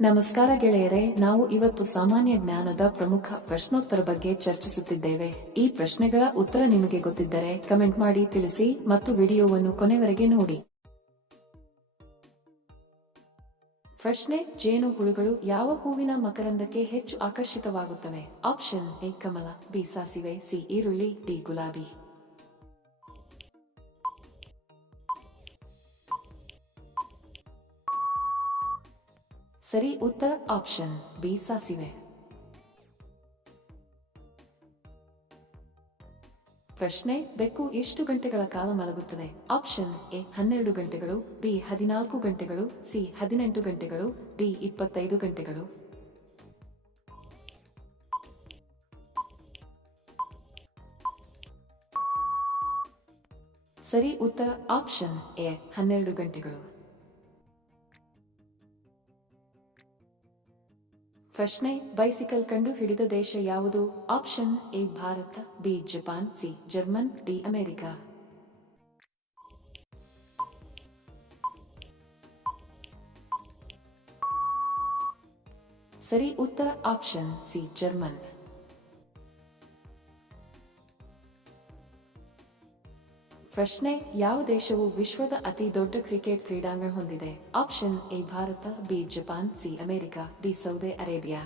ನಮಸ್ಕಾರ ಗೆಳೆಯರೆ, ನಾವು ಇವತ್ತು ಸಾಮಾನ್ಯ ಜ್ಞಾನದ ಪ್ರಮುಖ ಪ್ರಶ್ನೋತ್ತರ ಬಗ್ಗೆ ಚರ್ಚಿಸುತ್ತಿದ್ದೇವೆ. ಈ ಪ್ರಶ್ನೆಗಳ ಉತ್ತರ ನಿಮಗೆ ಗೊತ್ತಿದ್ದರೆ ಕಮೆಂಟ್ ಮಾಡಿ ತಿಳಿಸಿ ಮತ್ತು ವಿಡಿಯೋವನ್ನು ಕೊನೆವರೆಗೆ ನೋಡಿ. ಪ್ರಶ್ನೆ: ಜೇನು ಹುಳುಗಳು ಯಾವ ಹೂವಿನ ಮಕರಂದಕ್ಕೆ ಹೆಚ್ಚು ಆಕರ್ಷಿತವಾಗುತ್ತವೆ? ಆಪ್ಷನ್ ಎ ಕಮಲ, ಬಿ ಸಾಸಿವೆ, ಸಿ ಈರುಳ್ಳಿ, ಡಿ ಗುಲಾಬಿ. ಸರಿ ಉತ್ತರ ಆಪ್ಷನ್ ಬಿ ಸಾಸಿವೆ. ಪ್ರಶ್ನೆ: ಬೆಕ್ಕು ಎಷ್ಟು ಗಂಟೆಗಳ ಕಾಲ ಮಲಗುತ್ತದೆ? ಆಪ್ಷನ್ ಎ 12 ಗಂಟೆಗಳು, ಬಿ 14 ಗಂಟೆಗಳು, ಸಿ 18 ಗಂಟೆಗಳು, ಡಿ 25 ಗಂಟೆಗಳು. ಸರಿ ಉತ್ತರ ಆಪ್ಷನ್ ಎ 12 ಗಂಟೆಗಳು. ಪ್ರಶ್ನೆ: ಬೈಸಿಕಲ್ ಕಂಡು ಹಿಡಿದ ದೇಶ ಯಾವುದು? Option A Bharat, B Japan, C German, D America. ಸರಿ ಉತ್ತರ ಆಪ್ಷನ್ ಸಿ ಜರ್ಮನ್. ಪ್ರಶ್ನೆ: ಯಾವ ದೇಶವು ವಿಶ್ವದ ಅತಿ ದೊಡ್ಡ ಕ್ರಿಕೆಟ್ ಕ್ರೀಡಾಂಗಣ ಹೊಂದಿದೆ? Option A Bharat, B Japan, C America, D Saudi Arabia.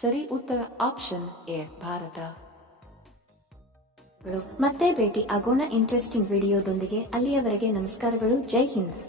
ಸರಿ ಉತ್ತರ ಆಪ್ಷನ್ ಎ ಭಾರತ. ಮತ್ತೆ ಭೇಟಿ ಆಗೋಣ ಇಂಟ್ರೆಸ್ಟಿಂಗ್ ವಿಡಿಯೋದೊಂದಿಗೆ. ಅಲ್ಲಿಯವರೆಗೆ ನಮಸ್ಕಾರಗಳು. ಜೈ ಹಿಂದ್.